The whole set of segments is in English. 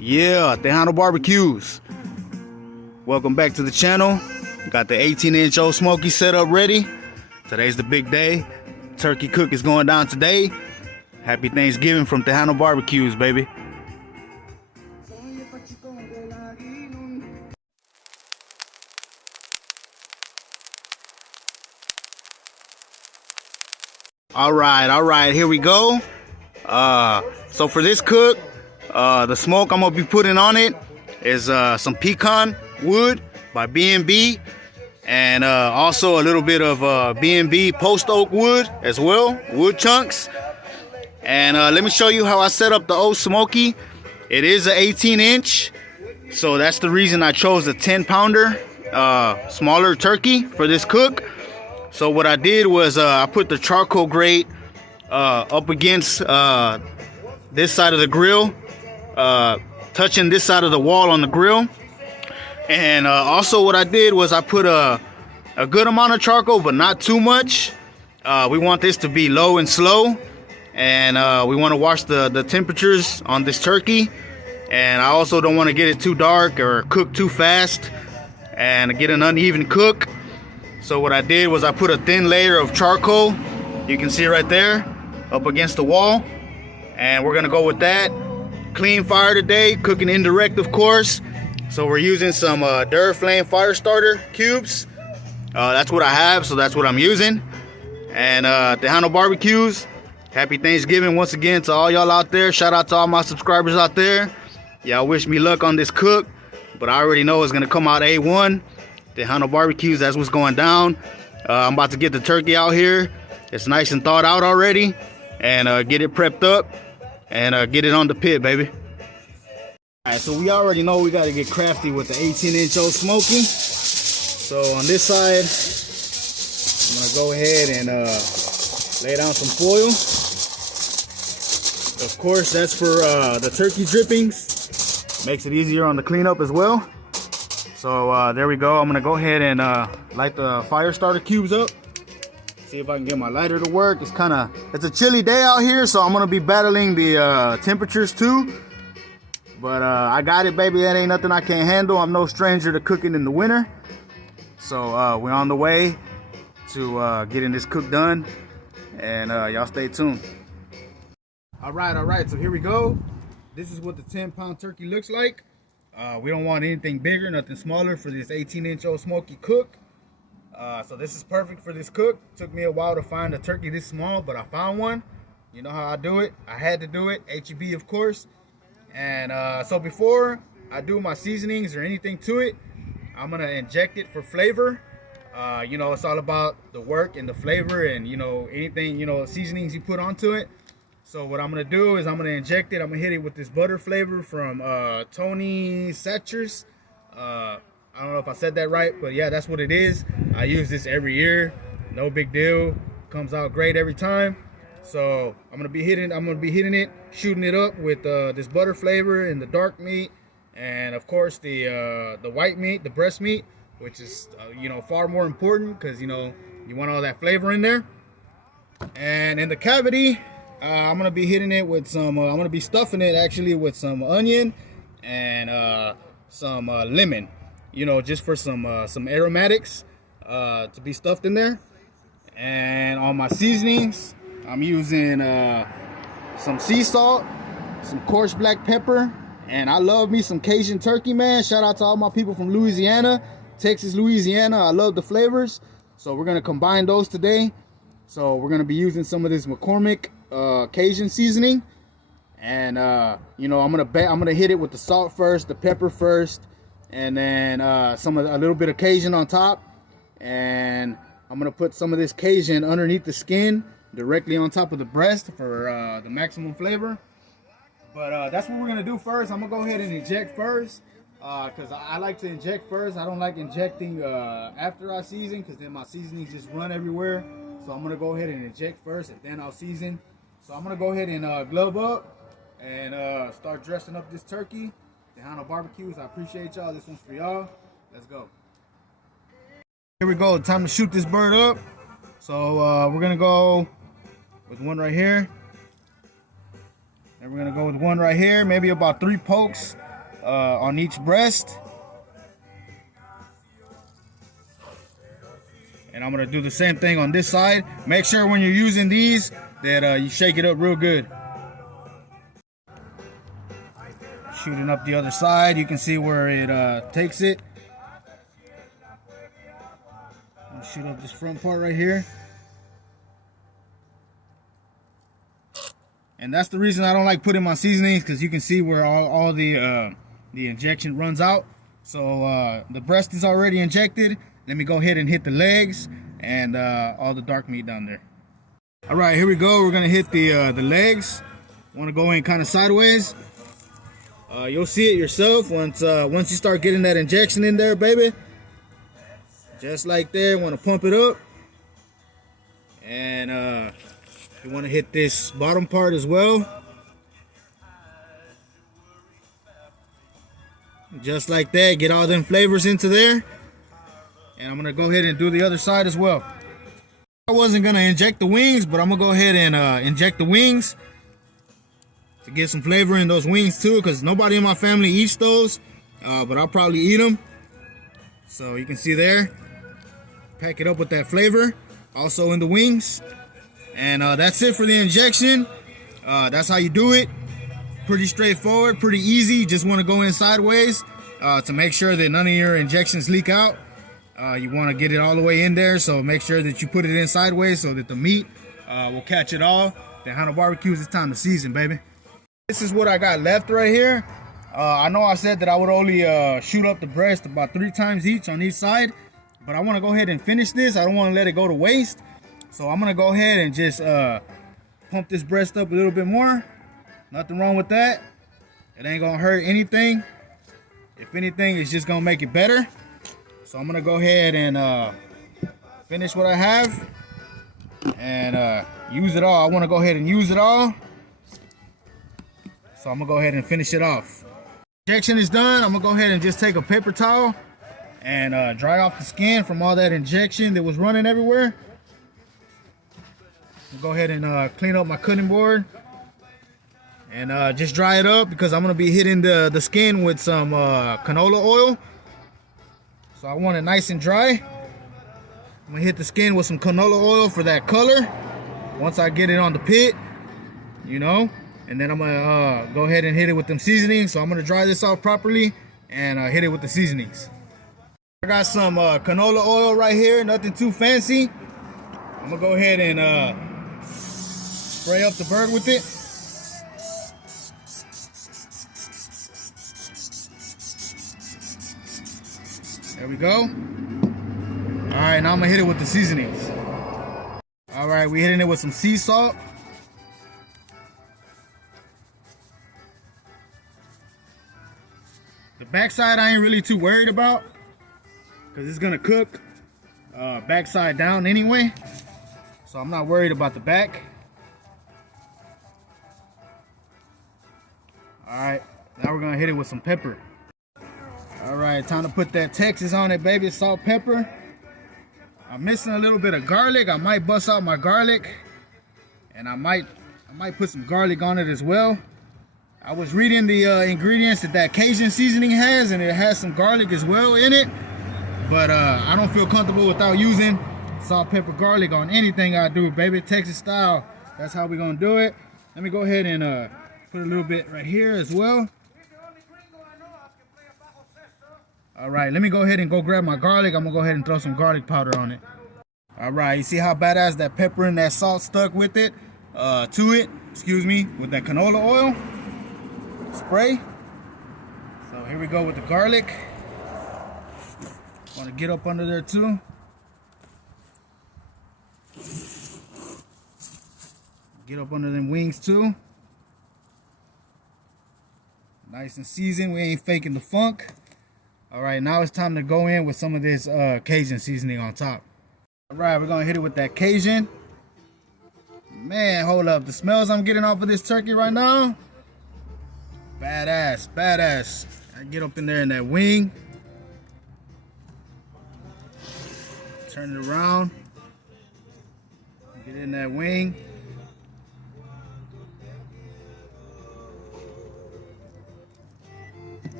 Yeah, Tejano barbecues. Welcome back to the channel. Got the 18-inch old Smokey set up ready. Today's the big day. Turkey cook is going down today. Happy Thanksgiving from Tejano barbecues, baby. All right, here we go. So for this cook, the smoke I'm gonna be putting on it is some pecan wood by B&B, and also a little bit of B&B post oak wood as well, wood chunks. And let me show you how I set up the old Smokey. It is an 18-inch, so that's the reason I chose a 10-pounder smaller turkey for this cook. So what I did was I put the charcoal grate up against this side of the grill, touching this side of the wall on the grill. And also what I did was I put a good amount of charcoal, but not too much. We want this to be low and slow, and we want to watch the temperatures on this turkey. And I also don't want to get it too dark or cook too fast and get an uneven cook. So what I did was I put a thin layer of charcoal, you can see right there, up against the wall. And we're gonna go with that. Clean fire today, cooking indirect of course. So we're using some Duraflame fire starter cubes. That's what I have, so that's what I'm using. And Tejano barbecues, happy Thanksgiving once again to all y'all out there. Shout out to all my subscribers out there. Y'all wish me luck on this cook, but I already know it's gonna come out A1. Tejano barbecues, that's what's going down. I'm about to get the turkey out here. It's nice and thawed out already, and get it prepped up and get it on the pit, baby. All right, so we already know we got to get crafty with the 18-inch old Smokey. So on this side, I'm gonna go ahead and lay down some foil. Of course, that's for the turkey drippings. Makes it easier on the cleanup as well. So there we go. I'm gonna go ahead and light the fire starter cubes up. See if I can get my lighter to work. It's a chilly day out here, so I'm gonna be battling the temperatures too. But I got it, baby. That ain't nothing I can't handle. I'm no stranger to cooking in the winter. So we're on the way to getting this cook done, and y'all stay tuned. All right. So here we go. This is what the 10-pound turkey looks like. We don't want anything bigger, nothing smaller for this 18-inch old Smokey cook. So this is perfect for this cook. Took me a while to find a turkey this small, but I found one. You know how I do it. I had to do it. HEB, of course. And so before I do my seasonings or anything to it, I'm going to inject it for flavor. You know, it's all about the work and the flavor and, you know, anything, you know, seasonings you put onto it. So what I'm going to do is I'm going to inject it. I'm going to hit it with this butter flavor from Tony Satchers. I don't know if I said that right, but yeah, that's what it is. I use this every year. No big deal. Comes out great every time. So I'm going to be hitting it, shooting it up with this butter flavor and the dark meat. And of course the white meat, the breast meat, which is, you know, far more important because, you know, you want all that flavor in there. And in the cavity, I'm gonna be hitting it with some. I'm gonna be stuffing it actually with some onion and some lemon. You know, just for some aromatics to be stuffed in there. And on my seasonings, I'm using some sea salt, some coarse black pepper, and I love me some Cajun turkey, man. Shout out to all my people from Louisiana, Texas, Louisiana. I love the flavors, so we're gonna combine those today. So we're gonna be using some of this McCormick Cajun seasoning, and you know, I'm gonna hit it with the salt first, the pepper first, and then a little bit of Cajun on top, and I'm gonna put some of this Cajun underneath the skin, directly on top of the breast for the maximum flavor. But that's what we're gonna do first. I'm gonna go ahead and inject first, because I like to inject first. I don't like injecting after I season, because then my seasonings just run everywhere. So I'm gonna go ahead and inject first, and then I'll season. So I'm gonna go ahead and glove up and start dressing up this turkey. Tejano barbecues, I appreciate y'all. This one's for y'all. Let's go. Here we go. Time to shoot this bird up. So we're gonna go with one right here. And we're gonna go with one right here, maybe about 3 pokes on each breast. And I'm gonna do the same thing on this side. Make sure when you're using these that you shake it up real good. Shooting up the other side, you can see where it takes it. I'll shoot up this front part right here. And that's the reason I don't like putting my seasonings, because you can see where all the injection runs out. So the breast is already injected. Let me go ahead and hit the legs and all the dark meat down there. All right, here we go. We're gonna hit the legs. Want to go in kind of sideways. You'll see it yourself once you start getting that injection in there, baby. Just like there. Want to pump it up, and you want to hit this bottom part as well. Just like that. Get all them flavors into there. And I'm gonna go ahead and do the other side as well. I wasn't gonna inject the wings, but I'm gonna go ahead and inject the wings to get some flavor in those wings too, because nobody in my family eats those, but I'll probably eat them. So you can see there, pack it up with that flavor also in the wings. And that's it for the injection. That's how you do it. Pretty straightforward, pretty easy. You just want to go in sideways to make sure that none of your injections leak out. You want to get it all the way in there, so make sure that you put it in sideways so that the meat will catch it all. Tejano barbecues, it's time to season, baby. This is what I got left right here. I know I said that I would only shoot up the breast about 3 times each on each side, but I want to go ahead and finish this. I don't want to let it go to waste, so I'm gonna go ahead and just pump this breast up a little bit more. Nothing wrong with that. It ain't gonna hurt anything. If anything, it's just gonna make it better. So I'm gonna go ahead and finish what I have and use it all. I want to go ahead and use it all. So I'm gonna go ahead and finish it off. Injection is done. I'm gonna go ahead and just take a paper towel and dry off the skin from all that injection that was running everywhere. I'll go ahead and clean up my cutting board and just dry it up, because I'm gonna be hitting the skin with some canola oil. So I want it nice and dry. I'm gonna hit the skin with some canola oil for that color. Once I get it on the pit, you know, and then I'm gonna go ahead and hit it with them seasonings. So I'm gonna dry this off properly and hit it with the seasonings. I got some canola oil right here, nothing too fancy. I'm gonna go ahead and spray up the bird with it. There we go. All right, now I'm gonna hit it with the seasonings. All right, we're hitting it with some sea salt. The backside I ain't really too worried about, because it's gonna cook backside down anyway. So I'm not worried about the back. All right, now we're gonna hit it with some pepper. All right, time to put that Texas on it, baby. Salt, pepper. I'm missing a little bit of garlic. I might bust out my garlic, and I might put some garlic on it as well. I was reading the ingredients that Cajun seasoning has, and it has some garlic as well in it. But I don't feel comfortable without using salt, pepper, garlic on anything I do, baby. Texas style. That's how we're gonna do it. Let me go ahead and put a little bit right here as well. All right, let me go ahead and go grab my garlic. I'm gonna go ahead and throw some garlic powder on it. All right, you see how badass that pepper and that salt stuck with it, excuse me, with that canola oil spray. So here we go with the garlic. Want to get up under there too. Get up under them wings too. Nice and seasoned. We ain't faking the funk. All right, now it's time to go in with some of this Cajun seasoning on top. All right, we're gonna hit it with that Cajun. Man, hold up. The smells I'm getting off of this turkey right now, badass, badass. I get up in there in that wing. Turn it around. Get in that wing.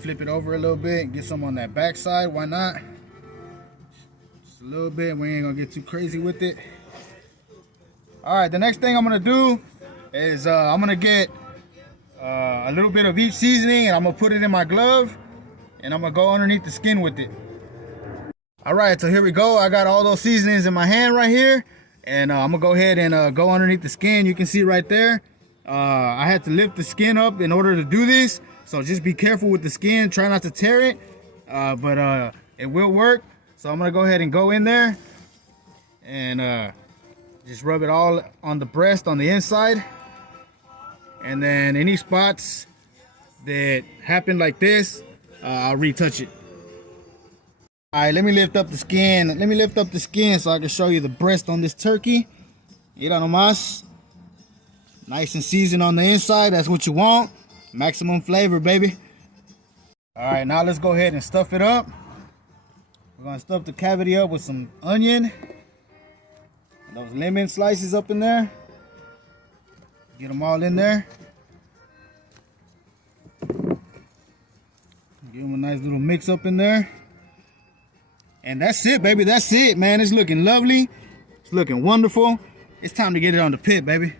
flip it over a little bit and get some on that back side. Why not? Just a little bit. We ain't gonna get too crazy with it. All right, the next thing I'm gonna do is I'm gonna get a little bit of each seasoning, and I'm gonna put it in my glove, and I'm gonna go underneath the skin with it. All right, so here we go. I got all those seasonings in my hand right here, and I'm gonna go ahead and go underneath the skin. You can see right there. I had to lift the skin up in order to do this, so just be careful with the skin. Try not to tear it, but it will work. So I'm gonna go ahead and go in there and just rub it all on the breast on the inside, and then any spots that happen like this, I'll retouch it. All right, let me lift up the skin. Let me lift up the skin so I can show you the breast on this turkey. Mira nomás. Nice and seasoned on the inside. That's what you want. Maximum flavor, baby. All right, now let's go ahead and stuff it up. We're gonna stuff the cavity up with some onion. And those lemon slices up in there. Get them all in there. Give them a nice little mix up in there. And that's it, baby. That's it, man. It's looking lovely. It's looking wonderful. It's time to get it on the pit, baby.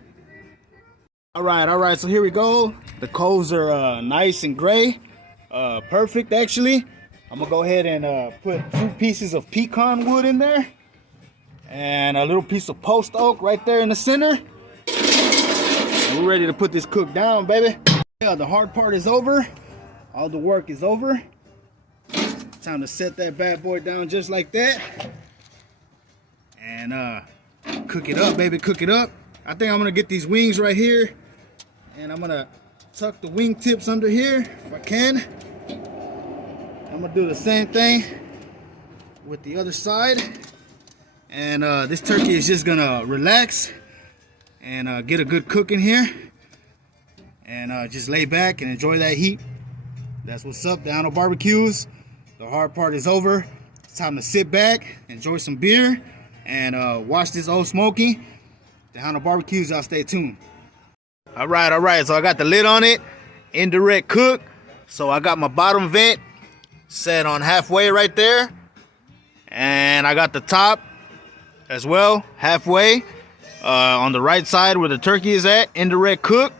All right. So here we go. The coals are nice and gray. Perfect, actually. I'm gonna go ahead and put 2 pieces of pecan wood in there, and a little piece of post oak right there in the center. And we're ready to put this cook down, baby. Yeah, the hard part is over. All the work is over. Time to set that bad boy down just like that, and cook it up, baby. Cook it up. I think I'm gonna get these wings right here, and I'm gonna tuck the wing tips under here if I can. I'm gonna do the same thing with the other side, and this turkey is just gonna relax and get a good cook in here, and just lay back and enjoy that heat. That's what's up, Tejano barbecues. The hard part is over. It's time to sit back, enjoy some beer, and watch this old Smokey. Tejano barbecues, y'all stay tuned. All right. So I got the lid on it, indirect cook. So I got my bottom vent set on halfway right there, and I got the top as well halfway on the right side where the turkey is at, indirect cook.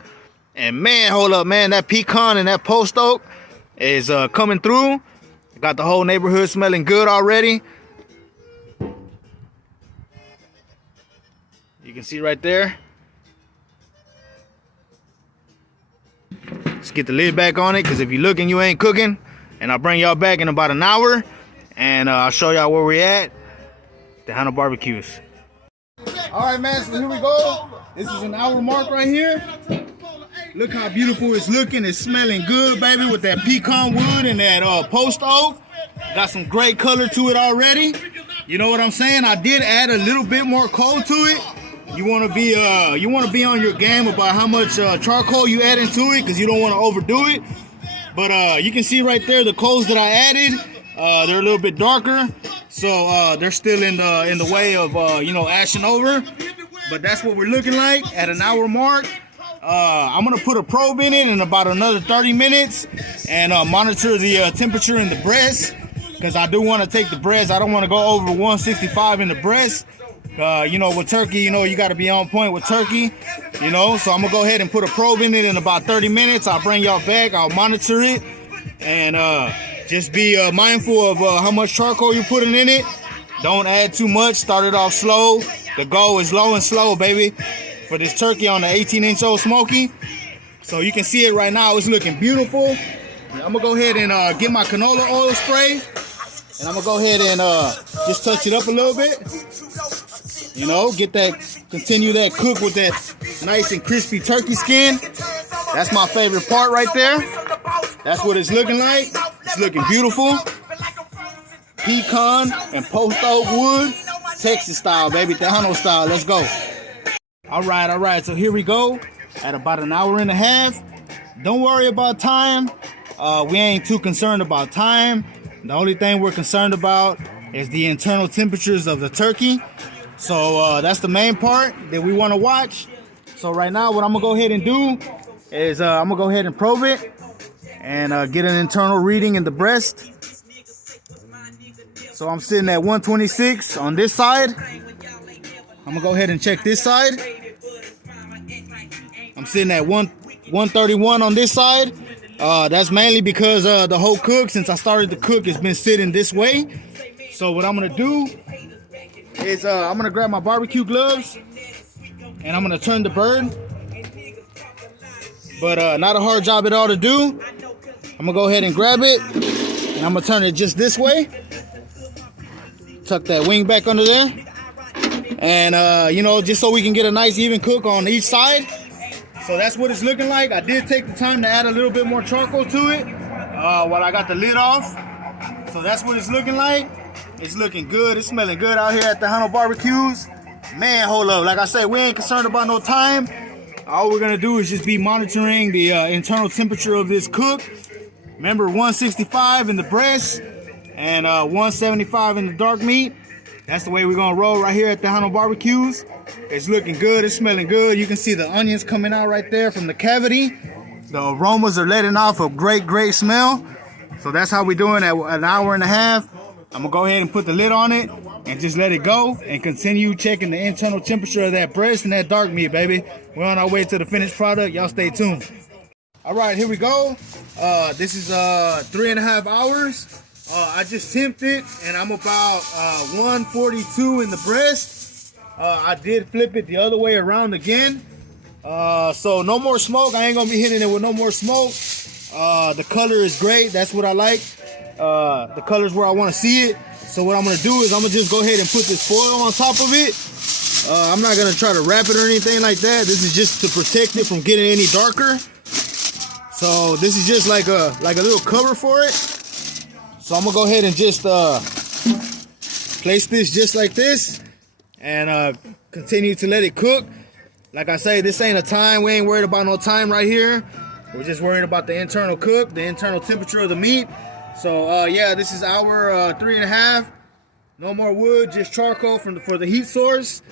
And man, hold up, man, that pecan and that post oak is coming through. Got the whole neighborhood smelling good already. You can see right there. Let's get the lid back on it, because if you're looking, you ain't cooking. And I'll bring y'all back in about an hour, and I'll show y'all where we're at. Tejano barbecues. All right, man, so here we go. This is an hour mark right here. Look how beautiful it's looking. It's smelling good, baby, with that pecan wood and that post oak. Got some great color to it already. You know what I'm saying? I did add a little bit more coal to it. You want to be on your game about how much charcoal you add into it, because you don't want to overdo it. But you can see right there the coals that I added. They're a little bit darker, so they're still in the way of ashing over. But that's what we're looking like at an hour mark. I'm gonna put a probe in it in about another 30 minutes and monitor the temperature in the breast, because I do want to take the breast. I don't want to go over 165 in the breast. With turkey, you got to be on point with turkey, so I'm gonna go ahead and put a probe in it in about 30 minutes. I'll bring y'all back. I'll monitor it, and just be mindful of how much charcoal you're putting in it. Don't add too much. Start it off slow. The goal is low and slow, baby, for this turkey on the 18-inch old Smokey. So you can see it right now. It's looking beautiful. I'm gonna go ahead and get my canola oil spray, and I'm gonna go ahead and just touch it up a little bit. Continue that cook with that nice and crispy turkey skin. That's my favorite part right there. That's what it's looking like. It's looking beautiful. Pecan and post oak wood, Texas style, baby, Tejano style. Let's go. All right. So here we go at about an hour and a half. Don't worry about time. We ain't too concerned about time. The only thing we're concerned about is the internal temperatures of the turkey. So that's the main part that we want to watch. So right now, what I'm gonna go ahead and do is I'm gonna go ahead and probe it. and get an internal reading in the breast. So I'm sitting at 126 on this side. I'm gonna go ahead and check this side. I'm sitting at 131 on this side. That's mainly because the whole cook, since I started to cook, has been sitting this way. So what I'm gonna do is I'm gonna grab my barbecue gloves and I'm gonna turn the bird. But not a hard job at all to do. I'm gonna go ahead and grab it and I'm gonna turn it just this way. Tuck that wing back under there. And you know, just so we can get a nice even cook on each side. So that's what it's looking like. I did take the time to add a little bit more charcoal to it while I got the lid off. So that's what it's looking like. It's looking good. It's smelling good out here at Tejano barbecues. Man, hold up. Like I said, we ain't concerned about no time. All we're gonna do is just be monitoring the internal temperature of this cook. Remember, 165 in the breast and 175 in the dark meat. That's the way we're gonna roll right here at Tejano barbecues. It's looking good. It's smelling good. You can see the onions coming out right there from the cavity. The aromas are letting off a great, great smell. So that's how we're doing at an hour and a half. I'm gonna go ahead and put the lid on it and just let it go and continue checking the internal temperature of that breast and that dark meat, baby. We're on our way to the finished product. Y'all stay tuned. All right, here we go. This is 3.5 hours. I just temped it and I'm about 142 in the breast. I did flip it the other way around again. So no more smoke. I ain't gonna be hitting it with no more smoke. The color is great. That's what I like. The color's where I want to see it. So what I'm gonna do is I'm gonna just go ahead and put this foil on top of it. I'm not gonna try to wrap it or anything like that. This is just to protect it from getting any darker. So this is just like a little cover for it. So I'm gonna go ahead and just place this just like this and continue to let it cook. Like I say, this ain't a time. We ain't worried about no time right here. We're just worried about the internal cook, the internal temperature of the meat. So yeah, this is hour 3.5. No more wood, just charcoal for the heat source.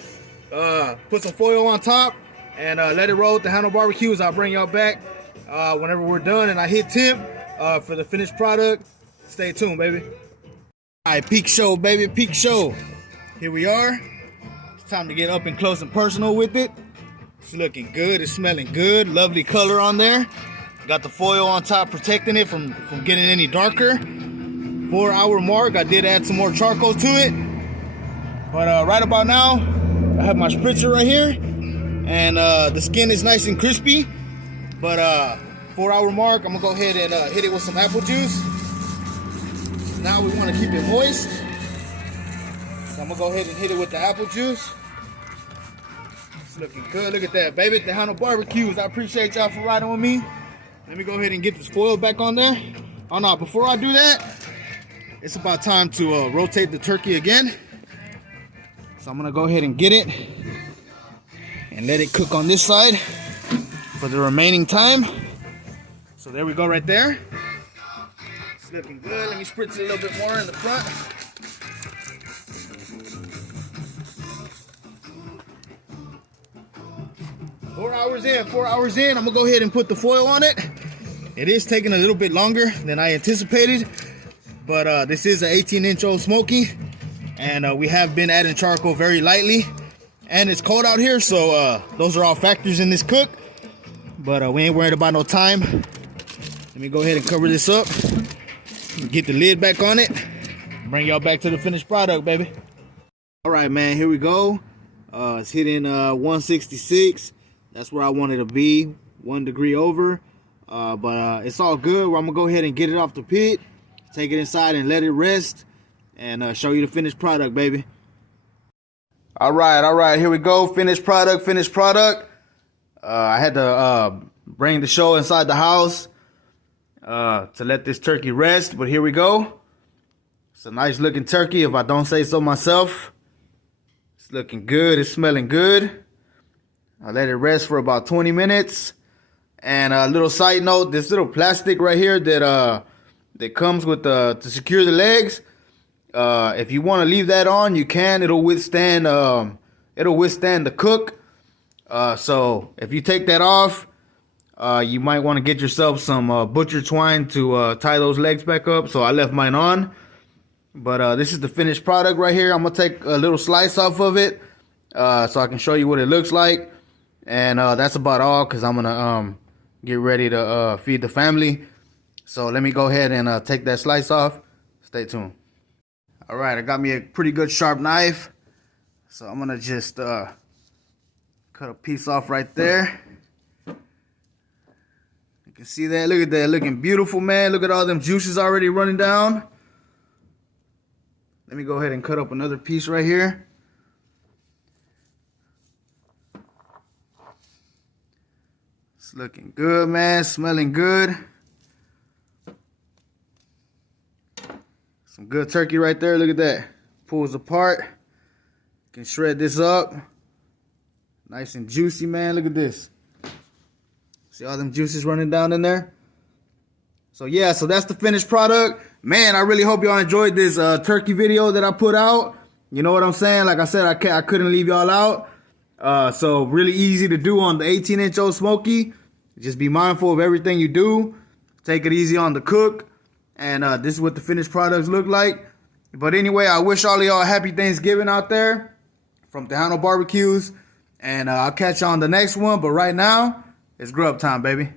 Put some foil on top and let it roll with the Tejano barbecues. I'll bring y'all back whenever we're done and I hit temp for the finished product. Stay tuned, baby. All right, peak show, baby, peak show. Here we are. It's time to get up and close and personal with it. It's looking good. It's smelling good. Lovely color on there. Got the foil on top protecting it from getting any darker. 4-hour mark. I did add some more charcoal to it. But right about now, I have my spritzer right here. And the skin is nice and crispy. But 4-hour mark, I'm going to go ahead and hit it with some apple juice. Now we want to keep it moist. So I'm going to go ahead and hit it with the apple juice. It's looking good. Look at that, baby. Tejano barbecues. I appreciate y'all for riding with me. Let me go ahead and get this foil back on there. Oh no, before I do that, it's about time to rotate the turkey again. So I'm gonna go ahead and get it and let it cook on this side for the remaining time. So there we go right there. It's looking good. Let me spritz it a little bit more in the front. Four hours in, I'm gonna go ahead and put the foil on it. It is taking a little bit longer than I anticipated, but this is an 18-inch old Smokey, and we have been adding charcoal very lightly, and it's cold out here, so those are all factors in this cook, but we ain't worried about no time. Let me go ahead and cover this up, get the lid back on it, bring y'all back to the finished product, baby. All right, man, here we go. It's hitting 166. That's where I wanted to be, 1 degree over. But it's all good. I'm gonna go ahead and get it off the pit, take it inside and let it rest, and show you the finished product, baby. All right, here we go. Finished product. I had to bring the show inside the house to let this turkey rest, but here we go. It's a nice looking turkey, if I don't say so myself. It's looking good. It's smelling good. I let it rest for about 20 minutes. And a little side note, this little plastic right here that comes with to secure the legs, if you want to leave that on, you can. It'll withstand the cook. So if you take that off, You might want to get yourself some butcher twine to tie those legs back up. So I left mine on. But this is the finished product right here. I'm going to take a little slice off of it so I can show you what it looks like. And that's about all because I'm going to get ready to feed the family. So let me go ahead and take that slice off. Stay tuned. All right, I got me a pretty good sharp knife. So I'm going to just cut a piece off right there. You can see that. Look at that. Looking beautiful, man. Look at all them juices already running down. Let me go ahead and cut up another piece right here. It's looking good, man. Smelling good. Some good turkey right there. Look at that. Pulls apart. Can shred this up. Nice and juicy, man. Look at this. See all them juices running down in there? So yeah, so that's the finished product. Man, I really hope y'all enjoyed this turkey video that I put out. You know what I'm saying? Like I said, I couldn't leave y'all out. So really easy to do on the 18-inch old Smokey. Just be mindful of everything you do. Take it easy on the cook. And this is what the finished products look like. But anyway, I wish all of y'all a happy Thanksgiving out there from Tejano Barbecues. And I'll catch you on the next one. But right now, it's grub time, baby.